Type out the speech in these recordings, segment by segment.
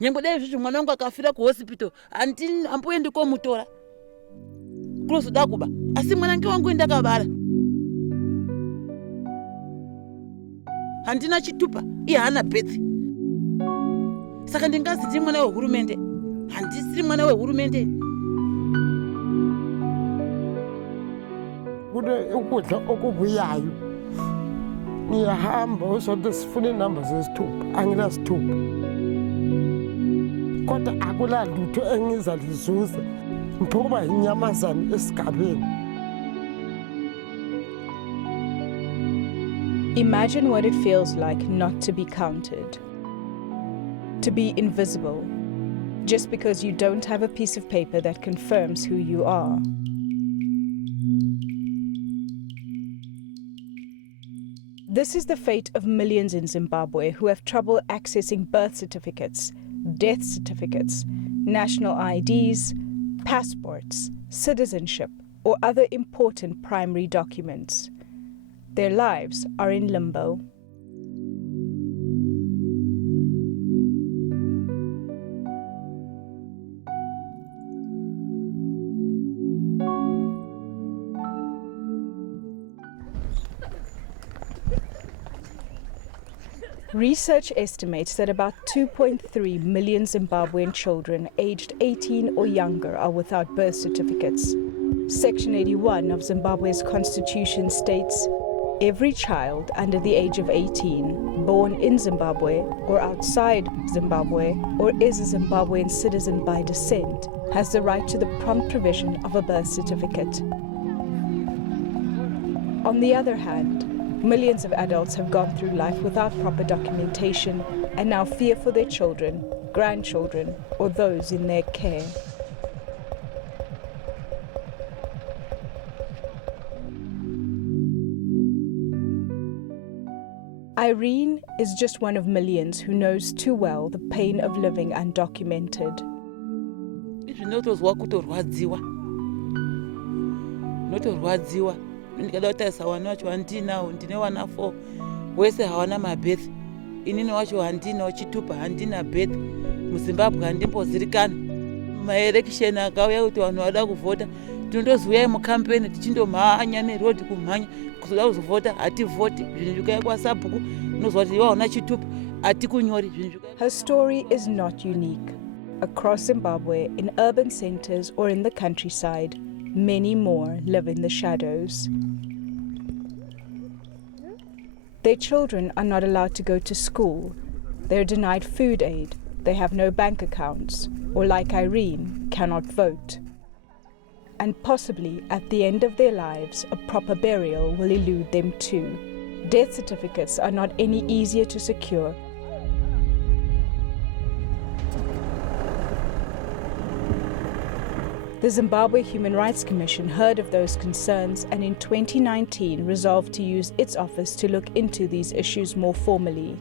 Nyangwe dai zvizvi mwana wangu akafira kuhospital amboendi komutora kunozoda kuba asi mwanange wangu ndakabara handina chitupa iye hana birth. Saka ndingazi ndiri mwana wehurumende handisiri mwana wehurumende. Kune ukudla okubuyayo ngiyahamba uzothi sifuna inamba zesithupha anginasithupha kodwa akula lutho engizalizuza ngiphokuba inyamazana esigabeni. Imagine what it feels like not to be counted, to be invisible, just because you don't have a piece of paper that confirms who you are. This is the fate of millions in Zimbabwe who have trouble accessing birth certificates, death certificates, national IDs, passports, citizenship, or other important primary documents. Their lives are in limbo. Research estimates that about 2.3 million Zimbabwean children aged 18 or younger are without birth certificates. Section 81 of Zimbabwe's constitution states, every child under the age of 18, born in Zimbabwe or outside Zimbabwe, or is a Zimbabwean citizen by descent, has the right to the prompt provision of a birth certificate. On the other hand, millions of adults have gone through life without proper documentation and now fear for their children, grandchildren, or those in their care. Irene is just one of millions who knows too well the pain of living undocumented. Ndikada kutarisa vana vacho handinawo, ndine vana 4 wese hawana mabirth. Inini wacho handinawo chitupa, handina birth. MuZimbabwe handimbozivikanwa. Maelection akauya kuti vanhu vada kuvhota tinondozuyai mukampeni tichindomhanya nerodhi kumhanya kuzoda kuzovhota hativhoti. Zvinhu zvikauya kwasabhuku unozwa kuti iwe hauna chitupa hatikunyori. Her story is not unique. Across Zimbabwe, in urban centers or in the countryside, many more live in the shadows. Their children are not allowed to go to school. They're denied food aid. They have no bank accounts, or like Irene, cannot vote. And possibly at the end of their lives, a proper burial will elude them too. Death certificates are not any easier to secure. The Zimbabwe Human Rights Commission heard of those concerns and in 2019 resolved to use its office to look into these issues more formally.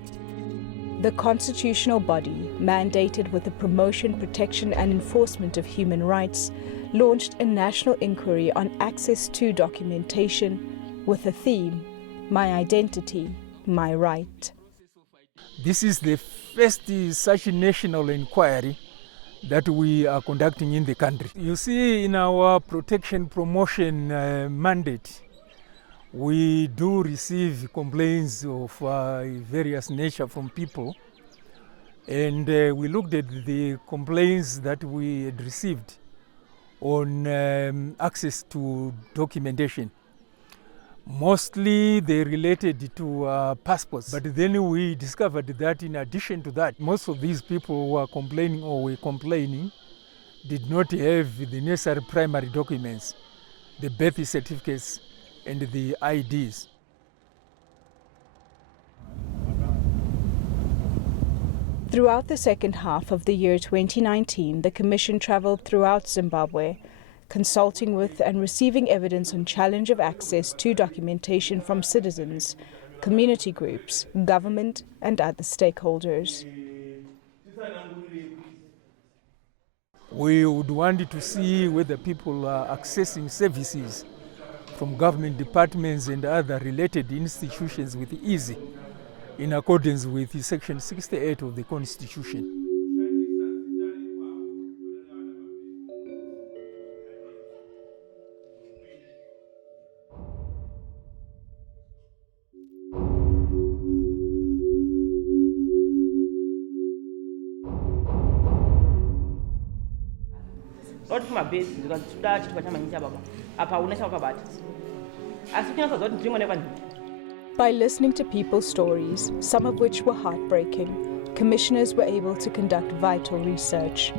The constitutional body, mandated with the promotion, protection and enforcement of human rights, launched a national inquiry on access to documentation with the theme, My Identity, My Right. This is the first such national inquiry that we are conducting in the country. You see, in our protection promotion mandate, we do receive complaints of various nature from people, and we looked at the complaints that we had received on access to documentation. Mostly they related to passports, but then we discovered that in addition to that, most of these people who are complaining or were complaining did not have the necessary primary documents, the birth certificates and the IDs. Throughout the second half of the year 2019, the Commission traveled throughout Zimbabwe, consulting with and receiving evidence on challenge of access to documentation from citizens, community groups, government, and other stakeholders. We would want to see whether people are accessing services from government departments and other related institutions with ease, in accordance with Section 68 of the Constitution. Not from a base because that is what I'm in Zimbabwe. Apa unesa wakabata. Asifinya sazothi ndingo never. By listening to people's stories, some of which were heartbreaking, commissioners were able to conduct vital research.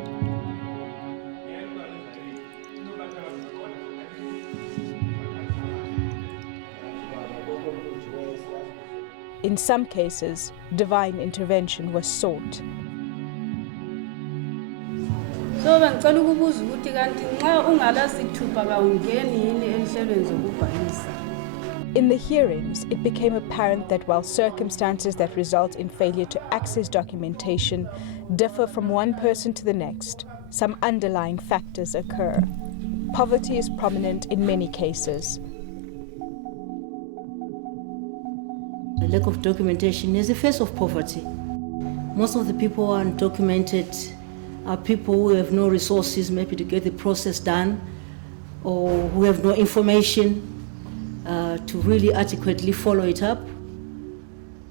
In some cases, divine intervention was sought. So bengicela ukubuza ukuthi kanti nxa ungala sithupha kawungeni yini enhlelweni zokubhalisa. In the hearings, it became apparent that while circumstances that result in failure to access documentation differ from one person to the next, some underlying factors occur. Poverty is prominent in many cases. The lack of documentation is the face of poverty. Most of the people who are undocumented are people who have no resources maybe to get the process done, or who have no information to really adequately follow it up,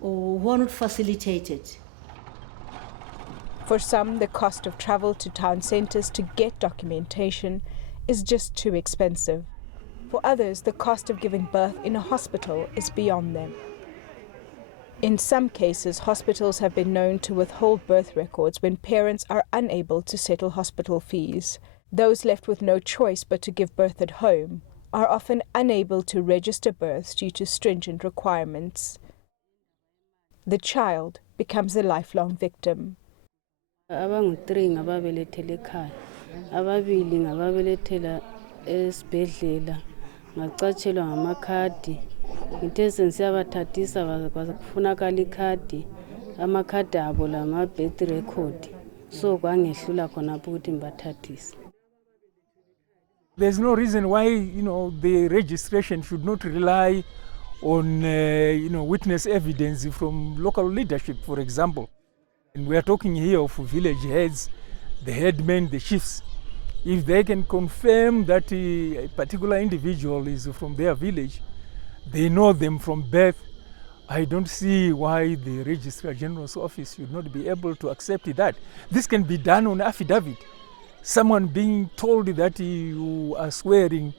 or who are not facilitated. For some, the cost of travel to town centers to get documentation is just too expensive. For others, the cost of giving birth in a hospital is beyond them. In some cases, hospitals have been known to withhold birth records when parents are unable to settle hospital fees. Those left with no choice but to give birth at home are often unable to register births due to stringent requirements. The child becomes a lifelong victim. Abangu-3 ngababelethela ekhaya, ababili ngababelethela esibhedlela, ngacatshelwa ngamakhadi. Ngithe sensiyabathathisa kwakufunakala ikhadi, amakhadi abo lama-birth record, so kwangehlula khonapho ukuthi ngibathathise. There's no reason why, the registration should not rely on, witness evidence from local leadership, for example. And we are talking here of village heads, the headmen, the chiefs. If they can confirm that a particular individual is from their village, they know them from birth, I don't see why the Registrar General's office should not be able to accept that. This can be done on affidavit. Someone being told that you are swearing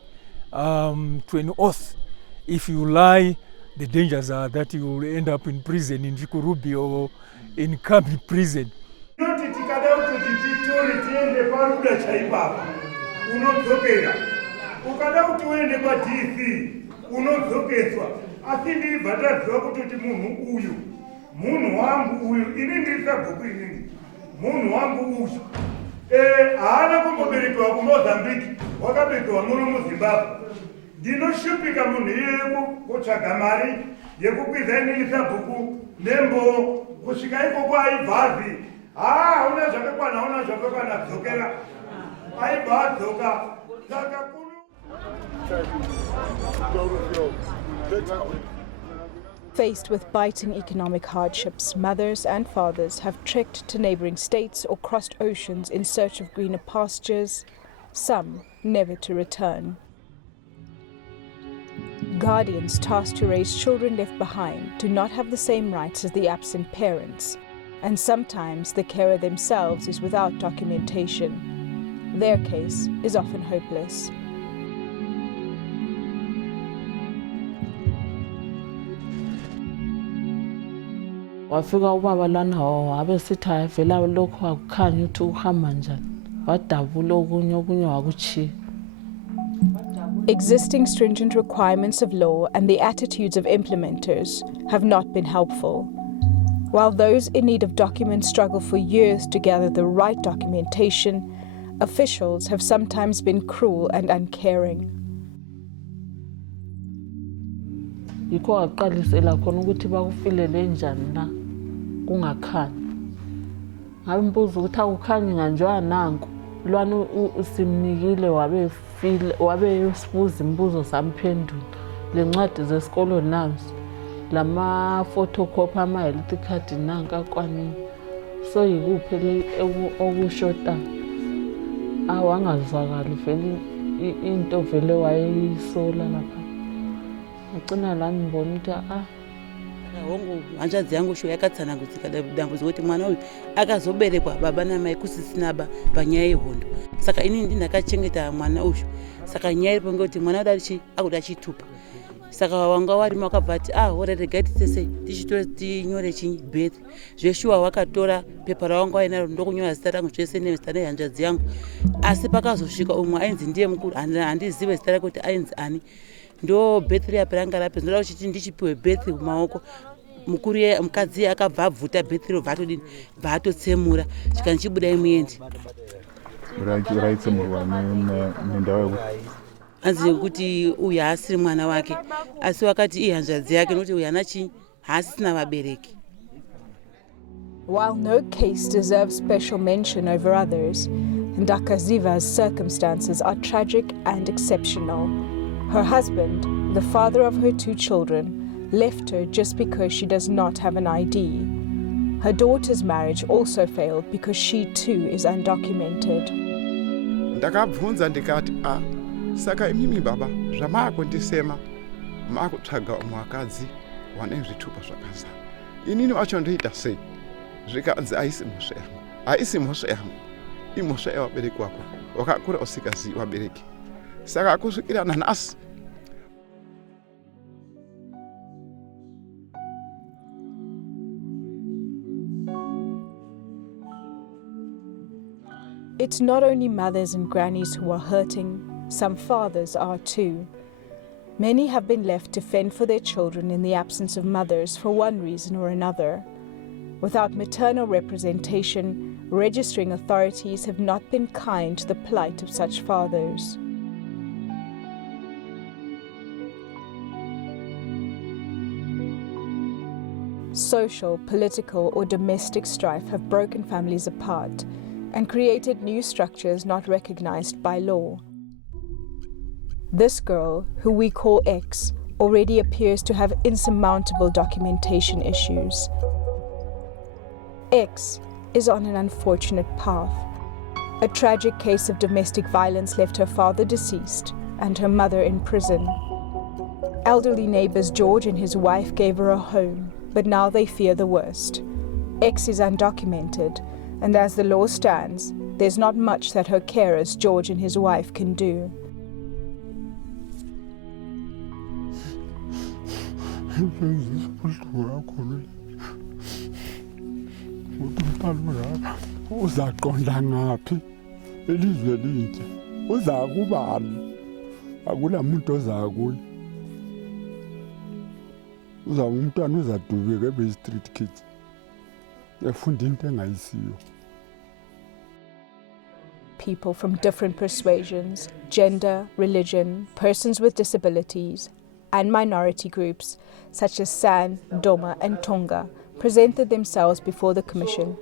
to an oath. If you lie, the dangers are that you will end up in prison in Chikurubi or in Kambi prison. Ana kumbobereka wa Mozambique wakabekewa mu Zimbabwe ndinoshupika munhu yeku kutsvaga mari yekukwizainilisa bhuku nembo kusvika ikoko aibvazi una zvakakwana dzokera aibva adzoka saka kunu. Faced with biting economic hardships, mothers and fathers have trekked to neighboring states or crossed oceans in search of greener pastures, some never to return. Guardians tasked to raise children left behind do not have the same rights as the absent parents, and sometimes the carer themselves is without documentation. Their case is often hopeless. Wafika ubaba lana wabe sithi vela lokho akukhanya ukuthi uhamba njani, wadabula okunye wakuchiya. Existing stringent requirements of law and the attitudes of implementers have not been helpful. While those in need of documents struggle for years to gather the right documentation, officials have sometimes been cruel and uncaring. Yikho waqalisela khona ukuthi bakufilele njani na kungakhanyi. Ngabe mbuzo ukuthi akukhanyi kanjani nanku lwana usimnikile wabe sibuza imibuzo samphendula. Lencwadi zesikolo nazo lama photocopy ama health card nanka kwanini. So yikuphi okushota awangazwakali vele into vele wayeyisola lapha. Ngicina la ngibona ukuthi hongu hanzvadzi yangu sho yakatsanangudzika dambudziko kuti mwana uyu akazoberekwa baba namai kusisina panyaya yehondo. Saka inini ndakachengeta mwana uyu. Saka nyaya iripo ngekuti mwana akuda achitupa. Saka wanga warimo akabva ati regai titese tinyore birth. Zveshuwa wakatora pepa rawanga wainaro ndokunyora zita rangu zvese nezita nehanzvadzi yangu. Asi pakazosvika umwe ainzi ndiye mukuru, handizive zita rake kuti ainzi ani. Ndo birth rape ranga rapedza, ndoda kuti ndichipiwe birth mumaoko. Mukadzi akabva abvuta birth vatodini vatotsemura chikandichibuda muendi. Raitsemurwa nendava yekuti hanzi kuti uyu haasiri mwana wake, asi wakati hanzvadzi yake nokuti uyu haasisina vabereki. While no case deserves special mention over others, Ndakaziva's circumstances are tragic and exceptional. Her husband, the father of her 2 children, left her just because she does not have an ID. Her daughter's marriage also failed because she too is undocumented. Ndakabvunza ndikati saka imimi baba zvamakundisema makutsvaga mwakadzi wane zvitupa zvakazara. Inini wacho ndoita sei? Zvikanzi haisi mhosva yangu, imhosva yevabereki wako, wakakura usikazivi vabereki. Saka kusvikira nanhasi It's not only mothers and grannies who are hurting, some fathers are too. Many have been left to fend for their children in the absence of mothers for one reason or another. Without maternal representation, registering authorities have not been kind to the plight of such fathers. Social, political, or domestic strife have broken families apart and created new structures not recognized by law. This girl, who we call X, already appears to have insurmountable documentation issues. X is on an unfortunate path. A tragic case of domestic violence left her father deceased and her mother in prison. Elderly neighbors George and his wife gave her a home, but now they fear the worst. X is undocumented, and as the law stands, there's not much that her carers, George and his wife, can do. Uzaqonda ngaphi elizwe linje? Uza kubani? Akulamuntu ozakuyo. Uza umntwana uzadubeka ebe street kids. Efunda into engayisiyo. People from different persuasions, gender, religion, persons with disabilities, and minority groups such as San, Doma, and Tonga presented themselves before the Commission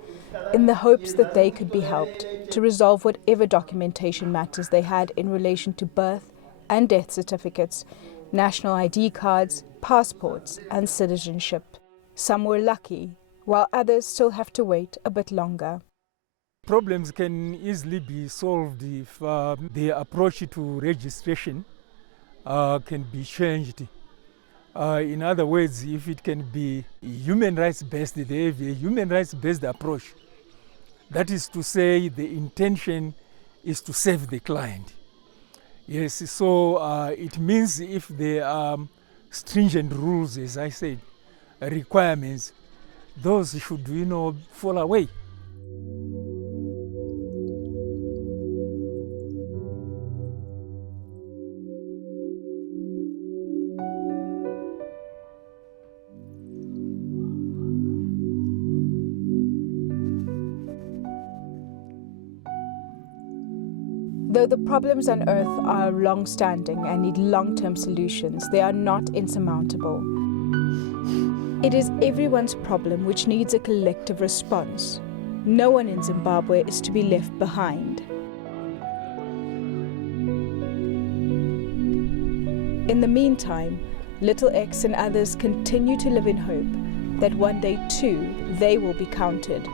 in the hopes that they could be helped to resolve whatever documentation matters they had in relation to birth and death certificates, national ID cards, passports, and citizenship. Some were lucky, while others still have to wait a bit longer. Problems can easily be solved if the approach to registration can be changed. In other words, if it can be human rights based, they have a human rights based approach. That is to say, the intention is to save the client. Yes, so it means if there are stringent rules, as I said, requirements, those should, fall away. Though the problems on Earth are long-standing and need long-term solutions, they are not insurmountable. It is everyone's problem which needs a collective response. No one in Zimbabwe is to be left behind. In the meantime, little X and others continue to live in hope that one day too they will be counted.